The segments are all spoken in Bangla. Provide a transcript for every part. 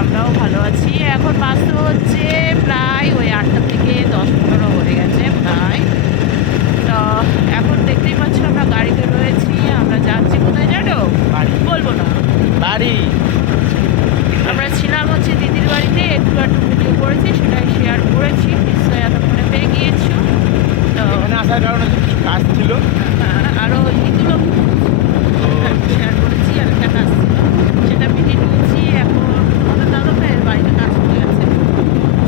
আমরাও ভালো আছি। এখন বাজতে হচ্ছে প্রায় ওই 8টা থেকে 10-15 হয়ে গেছে প্রায়। তো এখন দেখতেই পাচ্ছ আমরা গাড়িতে রয়েছি। আমরা যাচ্ছি কোথায় জানো? বাড়ি বলবো না। বাড়ি আমরা ছিলাম হচ্ছে দিদির বাড়িতে, একটু ভিডিও করেছি, সেটাই শেয়ার করেছি, নিশ্চয়ই এতক্ষণে পেয়ে গিয়েছো। তো এখানে আসার কারণে কিছু কাজ ছিল, আরও এইগুলো শেয়ার করেছি। আর একটা কাজ ছিল, সেটা মিটিয়ে নিয়েছি। এখন আমাদের দাদা ভাইয়ের বাড়িতে কাজ করে গেছে,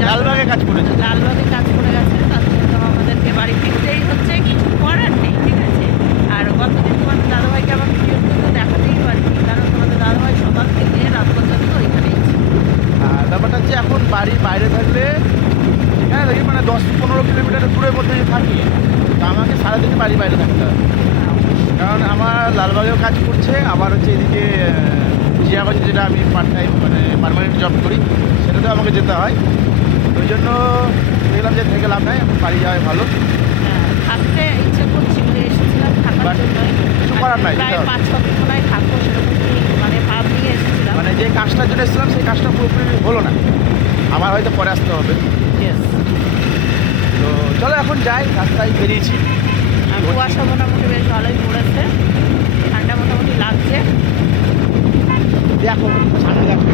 লালবাগে কাজ করেছে। লালবাগে কাজ করে গেছে। তার জন্য আমাদেরকে বাড়ি ফিরতেই হচ্ছে, কিছু করার নেই, ঠিক আছে। আর কতদিন তোমাদের দাদাভাইকে আমার ভিডিও করতে দেখাতেই পারিনি, কারণ তোমাদের দাদাভাই সকাল থেকে রাত পর্যন্ত ওইখানেই ছিল। আর ব্যাপারটা হচ্ছে এখন বাড়ির বাইরে থাকলে এখানে দেখি মানে 10-15 কিলোমিটার দূরের মধ্যে থাকি, তো আমাকে সারাদিন বাড়ির বাইরে থাকতে হয়। কারণ আমার লালবাগেও কাজ করছে, আবার হচ্ছে এদিকে জিয়াগঞ্জে যেটা আমি পার্ট টাইম মানে পার্মানেন্ট জব করি, সেটাতেও আমাকে যেতে হয়। ওই জন্য দেখলাম যে থেকে লাভ নাই, এখন বাড়ি যাওয়াই ভালো। থাকতে ইচ্ছে করছিল, এসেছিলাম থাকার But জন্য। কিছু করার নাই, প্রায় যেতে হবে। 5-6 দিন মনে হয় থাকবো, সেরকম মানে ভাব নিয়ে এসেছিলাম। মানে যে কাজটার জন্য এসেছিলাম সেই কাজটা পুরোপুরি হলো না, আমার হয়তো পরে আসতে হবে। Yes. তো চলো এখন যাই, রাস্তায় বেরিয়েছি। আর কুয়াশা মোটামুটি বেশ ভালোই পড়েছে, ঠান্ডা মোটামুটি লাগছে। দেখো সামনে দেখো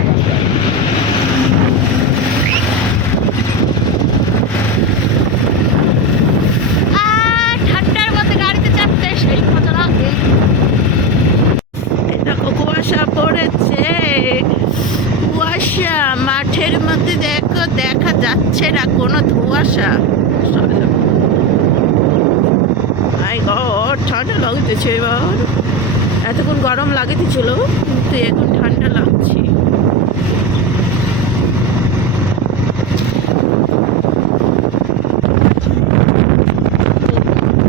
আর ঠান্ডার মধ্যে গাড়িতে চাপতে সেই মজা লাগে। এই দেখো কুয়াশা পড়েছে, কুয়াশা মাঠের মধ্যে দেখো, দেখা যাচ্ছে না কোনো ধোঁয়াশা। মাই গড, ঠান্ডা লাগতেছে এবার। এতক্ষণ গরম লাগতেছিল, কিন্তু এখন ঠান্ডা লাগছে।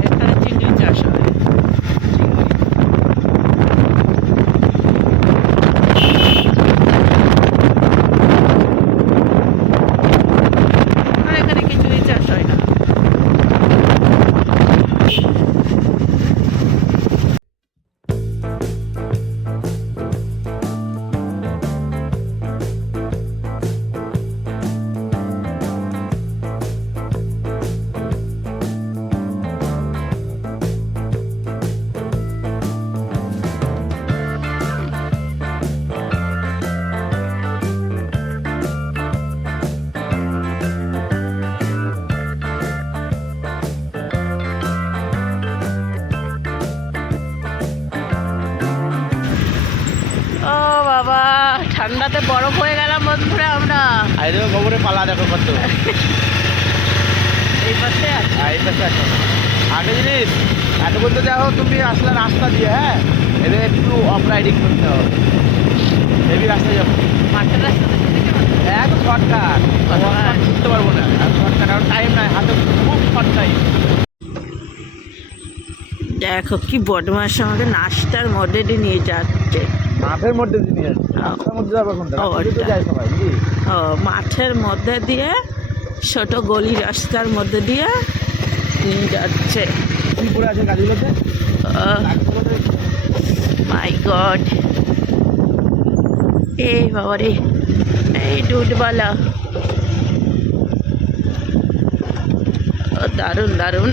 এখানে চিংড়ি চাষ হয়। আর এখানে কিছুই চাষ হয় না। ও বাবা, ঠান্ডাতে বরফ হয়ে গেলাম বন্ধুরা আমরা। আর দেখো গোবরে পালা দেখো কত। এই পাশে আছে। আর এই পাশে আছে আগে জিনিস, এত বলতে যাও তুমি আসলে রাস্তা দিয়ে, হ্যাঁ এদের একটু অফ রাইডিং করতে হবে, হেভি রাস্তায় যাবো। মাঠের রাস্তাতে যেতে পারবে? এত শর্টকাট করতে পারবো না, এত শর্টকাট, কারণ টাইম নাই হাতে, খুব শর্ট টাইম। দেখো কি বদমাস, আমাকে নাস্তার মধ্যে দিয়ে নিয়ে যাচ্ছে। মাঠের মধ্যে দিয়ে যাচ্ছে, রাস্তার মধ্যে যাবে কোনটা? ও, রাস্তা দিয়ে তো ওটা। যায় সবাই নাকি? ও, মাঠের মধ্যে দিয়ে, ছোট গলি রাস্তার মধ্যে দিয়ে নিয়ে যাচ্ছে। কি পড়ে আছে গাড়িগুলোতে? মাই গড, এই বাবা রে, এই দুধবালা, দারুণ দারুণ।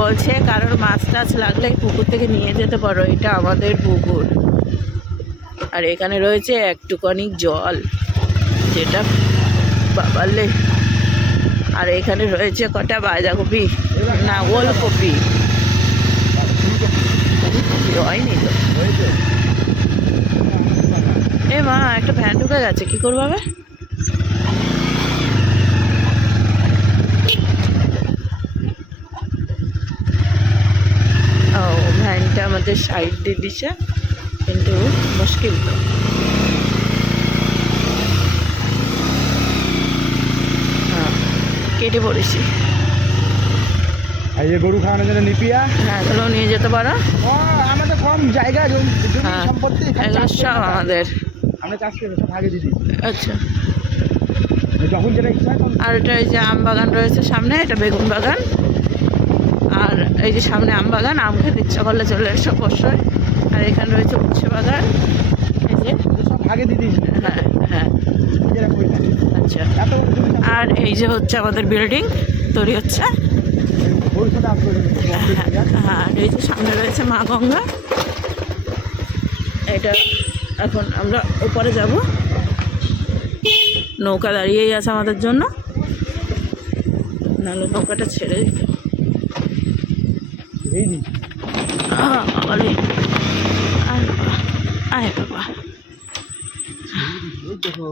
বলছে কারোর মাছ টাছ লাগলে এই পুকুর থেকে নিয়ে যেতে পারো, এটা আমাদের পুকুর। আর এখানে রয়েছে একটুখানি জল, যেটা বাবালে। আর এখানে রয়েছে কটা বাঁধাকপি, না ওলকপি, হয়নি তো। এ মা, একটা ভ্যান ঢুকে গেছে, কি করবো আমি? ও, ভ্যানটা আমাদের সাইড দিয়ে দিছে, কিন্তু মুশকিল তো। হ্যাঁ, কেটে পড়েছি। এই যে গরু খাওয়ানোর জন্য নিপিয়া, হ্যাঁ, এগুলো নিয়ে যেতে পারো। আমাদের কম জায়গা, জমি হ্যাঁ, সম্পত্তি, এখানে এগুলো চাষ করি সব না। আমাদের। আমরা চাষ করি না, সব ভাগে দিদি, আচ্ছা। যখন যেটা ইচ্ছা হয় তখন। আর এটা এই যে আম বাগান রয়েছে সামনে, এটা বেগুন বাগান। আর এই যে সামনে আম বাগান, আম খেতে ইচ্ছা করলে চলে এসো অবশ্যই। আর এখানে রয়েছে উচ্ছে বাগান, এই যে সব ভাগে দিদিস হ্যাঁ হ্যাঁ এরকম হয়ে থাকে। আচ্ছা। এত বড় জিনিস আর এই যে হচ্ছে আমাদের বিল্ডিং তৈরি হচ্ছে। ভবিষ্যতে আসবে হ্যাঁ আর এই যে সামনে রয়েছে মা গঙ্গা। এটা এখন আমরা ওপারে যাব, নৌকা দাঁড়িয়েই আছে আমাদের জন্য, নাহলে নৌকাটা ছেড়ে দিত। এই দিন আরে আরে বাবা, আরে বাবা দেখো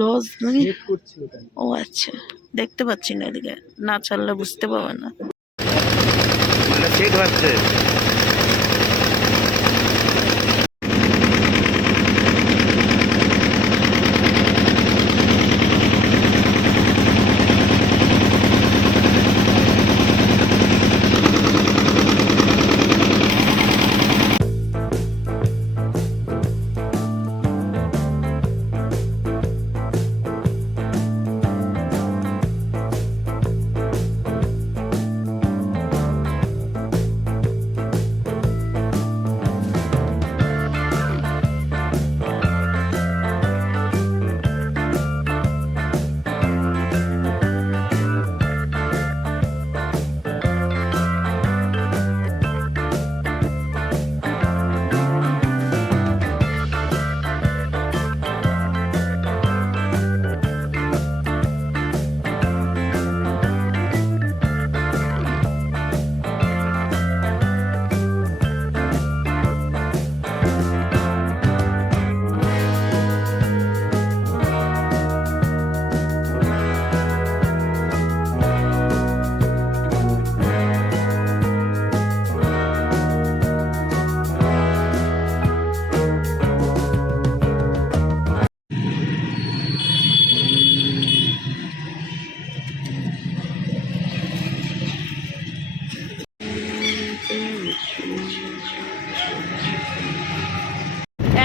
লজ নাকি? চেক করছিল তাই। ও আচ্ছা, দেখতে পাচ্ছি না, এদিকে না চাললে বুঝতে পারবে না। মানে চেক হচ্ছে।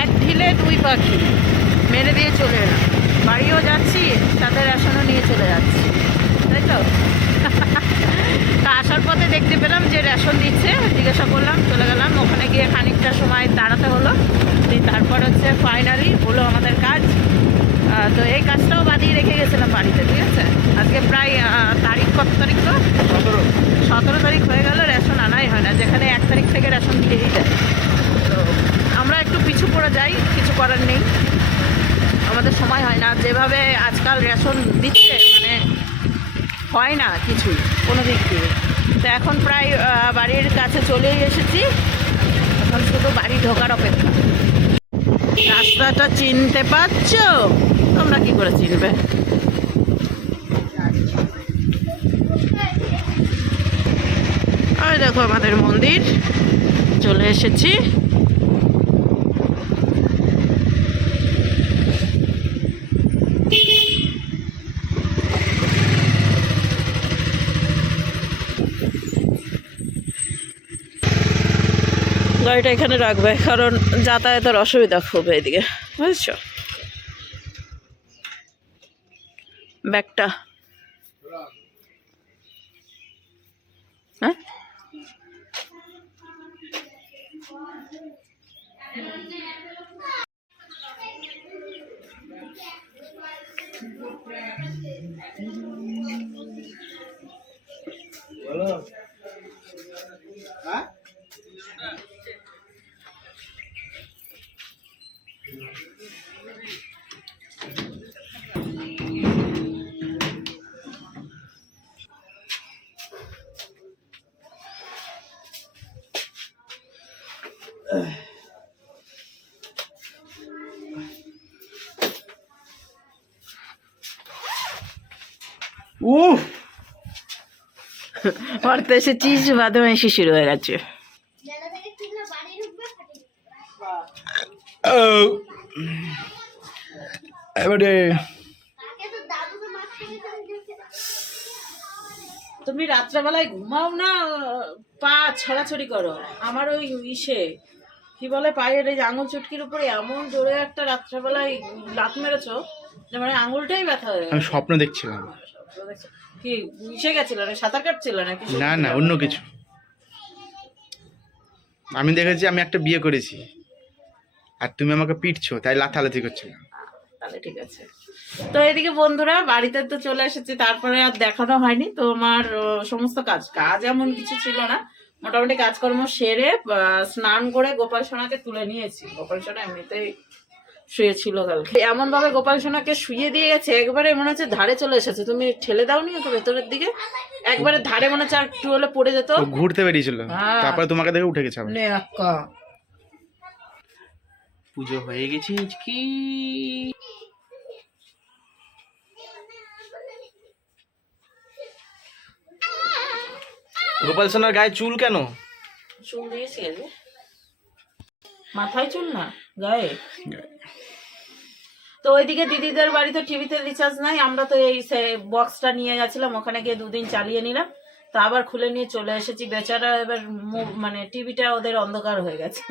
এক ঢিলে দুই পাখি মেরে দিয়ে চলে এলাম, বাড়িও যাচ্ছি সাথে রেশনও নিয়ে চলে যাচ্ছি, তাই তো। তা আসার পথে দেখতে পেলাম যে রেশন দিচ্ছে, জিজ্ঞাসা করলাম, চলে গেলাম, ওখানে গিয়ে খানিকটা সময় দাঁড়াতে হলো, তারপর হচ্ছে ফাইনালি হলো আমাদের কাজ। তো এই কাজটাও বাদিয়ে রেখে গেছিলাম বাড়িতে, ঠিক আছে। আজকে প্রায় তারিখ কত তারিখ তো 17 তারিখ হয়ে গেল, রেশন আনাই হয় না, যেখানে 1 তারিখ থেকে রেশন দিয়েই দেয়। তো আমরা একটু পিছু পড়ে যাই, কিছু করার নেই, আমাদের সময় হয় না, যেভাবে আজকাল রেশন দিচ্ছে মানে হয় না কিছুই কোনো দিক দিয়ে। তো এখন প্রায় বাড়ির কাছে চলেই এসেছি, এখন শুধু বাড়ি ঢোকার অপেক্ষা। রাস্তাটা চিনতে পারছো? তোমরা কি করে চিনবে? আর দেখো আমাদের মন্দির, চলে এসেছি। গাড়িটা এখানে রাখবে, কারণ যাতায়াতের অসুবিধা খুব এদিকে, বুঝছো। ব্যাগটা হ্যাঁ বলো হ্যাঁ পড়তে এসেছিস, বাদমাইশি শুরু হয়ে গেছে। এবারে তুমি রাত্রেবেলায় ঘুমাও না, পা ছড়াছড়ি করো। আমার ওই ইসে কি বলে, পায়ের এই আঙুল চুটকির উপরে এমন জোরে একটা রাত্রেবেলায় লাত মেরেছো যে মানে আঙুলটাই ব্যথা হয়ে গেছে। আমি স্বপ্ন দেখছিলাম। কি মিশে গেছিল না, সাঁতার কাটছিল নাকি? না না, অন্য কিছু। আমি দেখেছি আমি একটা বিয়ে করেছি, আর তুমি আমাকে পিটছো, তাই লাথালাথি করছিলাম। তাহলে ঠিক আছে। তো এদিকে বন্ধুরা বাড়িতে তো চলে এসেছি, তারপরে আর দেখানো হয়নি। তো আমার সমস্ত কাজ এমন কিছু ছিল না, মোটামুটি কাজকর্ম সেরে স্নান করে গোপাল সোনাকে তুলে নিয়েছি। গোপাল সোনা এমনিতেই শুয়েছিল কালকে, এমন ভাবে গোপাল সোনাকে শুয়ে দিয়ে গেছে, একবারে মনে হচ্ছে ধারে চলে এসেছে। তুমি ঠেলে দাও নি তো ভেতরের দিকে, একবারে ধারে মনে হচ্ছে আর একটু হলে পড়ে যেত। ও ঘুরতে বেরিয়েছিল, হ্যাঁ। তারপরে তোমাকে দেখে উঠে গেছে আবার। নে আক্কা, পুজো হয়ে গেছে কি? গোপাল সোনার গায়ে চুল কেন? চুল দিয়েছি, মাথায় চুল না, গায়ে। তো ওইদিকে দিদিদের বাড়িতে টিভিতে রিচার্জ নাই, আমরা তো এই বক্সটা নিয়ে গেছিলাম, ওখানে গিয়ে 2 দিন চালিয়ে নিলাম, তো আবার খুলে নিয়ে চলে এসেছি। বেচারা এবার মানে টিভিটা ওদের অন্ধকার হয়ে গেছে,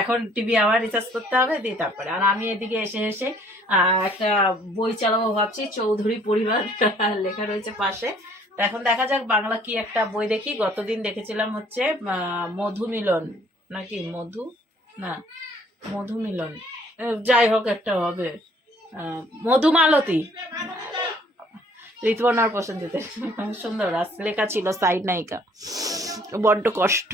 এখন টিভি আবার রিচার্জ করতে হবে, দিয়ে তারপরে। আর আমি এদিকে এসে এসে একটা বই চালাবো ভাবছি, চৌধুরী পরিবার লেখা রয়েছে পাশে। তো এখন দেখা যাক বাংলা কি একটা বই দেখি। গতদিন দেখেছিলাম হচ্ছে মধুমিলন, নাকি মধুমিলন, যাই হোক একটা হবে, মধুমালতী, ঋতুপর্ণার পছন্দিতে, সুন্দর লেখা ছিল, সাইড নায়িকা, বড্ড কষ্ট।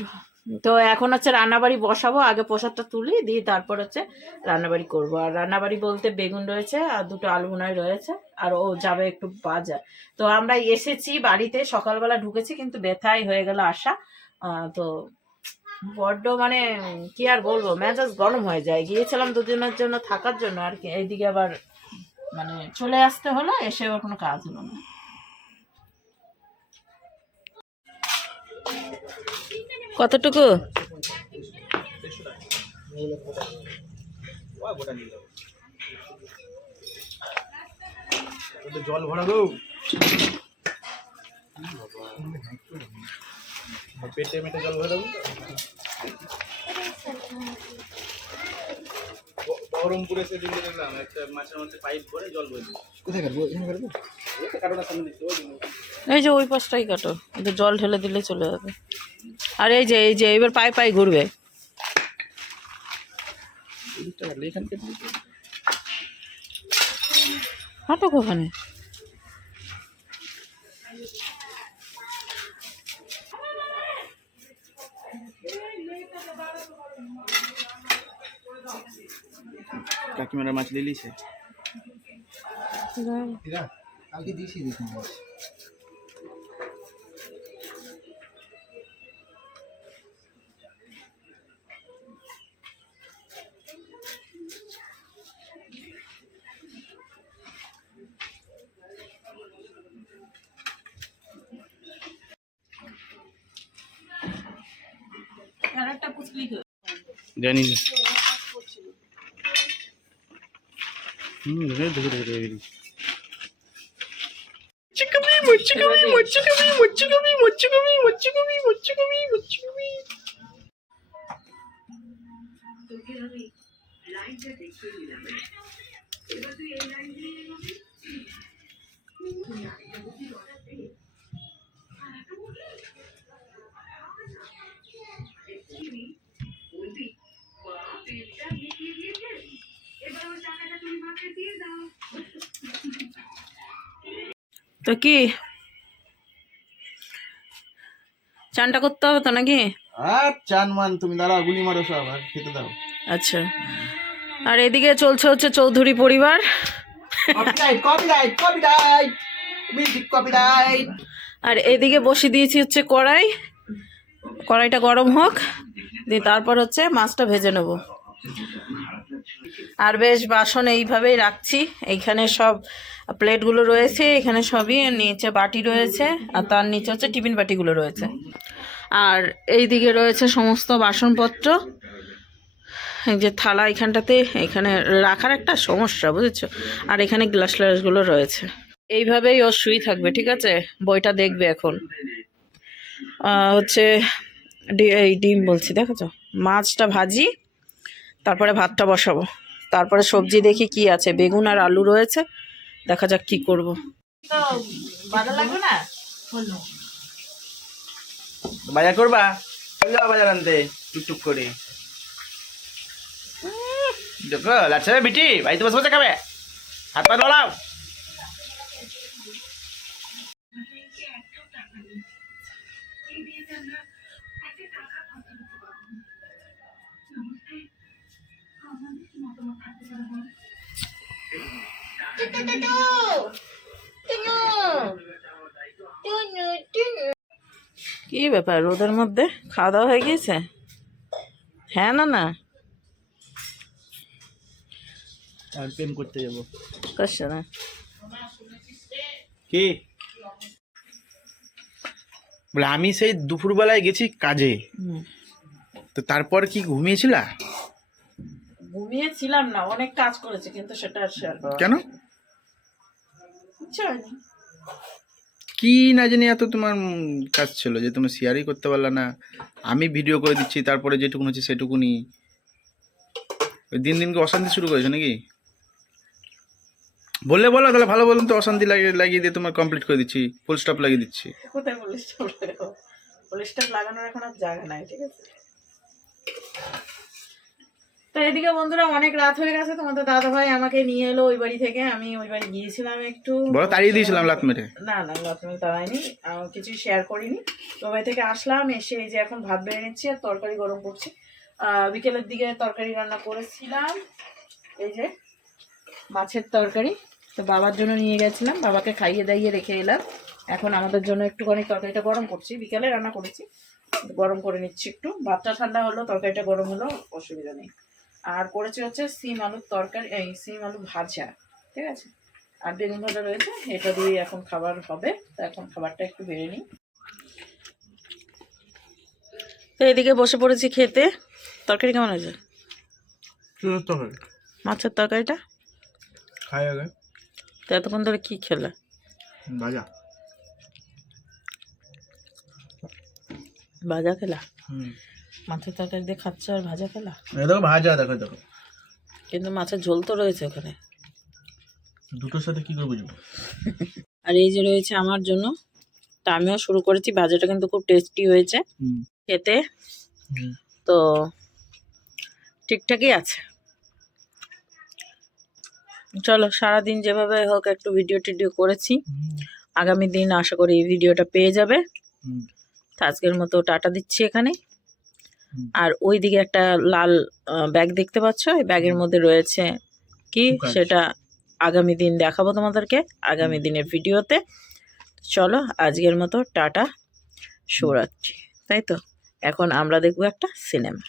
তো এখন হচ্ছে রান্নাবাড়ি বসাবো, আগে প্রসাদটা তুলি, দিয়ে তারপর হচ্ছে রান্নাবাড়ি করবো। আর রান্নাবাড়ি বলতে বেগুন রয়েছে আর 2টো আলু বোনাই রয়েছে, আর ও যাবে একটু বাজার। তো আমরা এসেছি বাড়িতে, সকালবেলা ঢুকেছি, কিন্তু ব্যথাই হয়ে গেল আসা। তো বড্ড মানে কি আর বলবো, মেজাজ গরম হয়ে যায়। গিয়েছিলাম 2 দিনের জন্য থাকার জন্য, আর কি এইদিকে আবার মানে চলে আসতে হলো, এসে আবার কোনো কাজ হলো না। কতটুকু? জল ভরাবো, পেটে মেটে জল ভরে দেবো। বহরমপুরে সেদিন দেখলাম একটা মাছের মধ্যে পাইপ ভরে জল ভরে। কোথায় কাটবো? এখানে কাটবো? কাটো না, সামনে দিতে এই যে ওই পাশটাই কাটো, কিন্তু জল ঢেলে দিলে চলে যাবে। আর এই যে এবার পায়ে পায়ে ঘুরবে। হাঁটো ওখানে। কাকিমারা মাছ লিলিছে। কালকে দিয়েছি দেখুন মাছ। জানি না। দেখে দেখে তো কি চানটা করতে হবে তো নাকি? আর চান মান তুমি দাঁড়াও, গুলি মারো সব, আর খেতে দাও। আচ্ছা, আর এদিকে চলছে হচ্ছে চৌধুরী পরিবার। আর এদিকে বসিয়ে দিয়েছি হচ্ছে কড়াইটা গরম হোক, দিয়ে তারপর হচ্ছে মাছটা ভেজে নেব। আর বেশ বাসন এইভাবেই রাখছি, এইখানে সব প্লেটগুলো রয়েছে, এখানে সবই, নিচে বাটি রয়েছে, আর তার নিচে হচ্ছে টিফিন বাটিগুলো রয়েছে। আর এই দিকে রয়েছে সমস্ত বাসনপত্র, এই যে থালা এখানটাতে, এখানে রাখার একটা সমস্যা, বুঝেছো। আর এখানে গ্লাসগুলো রয়েছে। এইভাবেই ও শুয়ে থাকবে, ঠিক আছে? বইটা দেখবে এখন। হচ্ছে এই ডিম বলছি, দেখেছো, মাছটা ভাজি, তারপরে ভাতটা বসাবো, তারপরে সবজি দেখি কি আছে, বেগুন আর আলু রয়েছে, দেখা যাক কি করব। বাজার লাগবে না, বাজার করবা? বাজার আনতে টুকটুক করে দেখো লাচ্ছা বিটি বাড়িতে বসে বসে খাবে, হাত পা দোলাও। কি ব্যাপার রোদের মধ্যে খাওয়া দাওয়া হয়ে গিয়েছে? হ্যাঁ না না আর প্রেম করতে যাবো। করছে না কি বলে আমি সেই দুপুরবেলায় গেছি কাজে, তো তারপর কি ঘুমিয়েছিলা? ঘুমিয়েছিলাম না, অনেক কাজ করেছে কিন্তু সেটা আর শেয়ার করা কেন? ইচ্ছা হয়নি। কি না জানি এত তোমার কাজ ছিল যে তুমি শেয়ারই করতে পারলা না। আমি ভিডিও করে দিচ্ছি, তারপরে যেটুকুন হচ্ছে সেটুকুনি। ওই দিন দিনকে অশান্তি শুরু করেছো নাকি? বললে বলো, তাহলে ভালো বলুন তো, অশান্তি লাগিয়ে দিয়ে তোমার কমপ্লিট করে দিচ্ছি, ফুল স্টপ লাগিয়ে দিচ্ছি। কোথায় পুলিশটা লাগানোর এখন আর জায়গা নাই, ঠিক আছে? তো এদিকে বন্ধুরা অনেক রাত হয়ে গেছে, তোমাদের দাদা ভাই আমাকে নিয়ে এলো ওই বাড়ি থেকে। আমি ওই বাড়ি গিয়েছিলাম একটু, বড় তাড়িয়ে দিয়েছিলাম লাত মেরে। না না লাথমি তাড়াইনি, কিছু শেয়ার করিনি। তো ওই থেকে আসলাম, এসে এই যে এখন ভাত বেড়ে নিচ্ছি আর তরকারি গরম করছি। বিকেলের দিকে তরকারি রান্না করেছিলাম, এই যে মাছের তরকারি। তো বাবার জন্য নিয়ে গেছিলাম, বাবাকে খাইয়ে দাইয়ে রেখে এলাম। এখন আমাদের জন্য একটুখানি তরকারিটা গরম করছি, বিকেলে রান্না করেছি, গরম করে নিচ্ছি একটু। ভাতটা ঠান্ডা হলো, তরকারিটা গরম হলো, অসুবিধা নেই। আর করেছি হচ্ছে সিম আলুর তরকারি, এই সিম আলু ভাজা, ঠিক আছে? আর বেগুন ভাজা রয়েছে, এটা দিয়ে এখন খাবার হবে। তো এখন খাবারটা একটু বেড়ে নিই। তো এদিকে বসে পড়েছি খেতে। তরকারি কেমন হয়েছে? মাছের তরকারিটা খাই আগে। তো এতক্ষণ ধরে কি খেলে? ভাজা। ভাজা খেলা? মাছের তরকারি দিয়ে খাচ্ছ আর ভাজা খেলা? দেখো ভাজা, দেখো দেখো, কিন্তু মাছের ঝোল তো রয়েছে ওখানে, দুটোর সাথে কি করে বুঝবো? আর এই যে রয়েছে আমার জন্য। তা আমিও শুরু করেছি, ভাজাটা কিন্তু খুব টেস্টি হয়েছে খেতে। তো ঠিকঠাকই আছে। চলো, সারাদিন যেভাবে হোক একটু ভিডিও টিডিও করেছি, আগামী দিন আশা করি এই ভিডিওটা পেয়ে যাবে। তো আজকের মতো টাটা দিচ্ছি এখানে। আর ওই দিকে একটা লাল ব্যাগ দেখতে পাচ্ছ, এই ব্যাগের মধ্যে রয়েছে কি সেটা আগামী দিন দেখাবো তোমাদেরকে আগামী দিনের ভিডিওতে। চলো আজকের মতো টাটা, শুভরাত্রি। তাই তো এখন আমরা দেখবো একটা সিনেমা।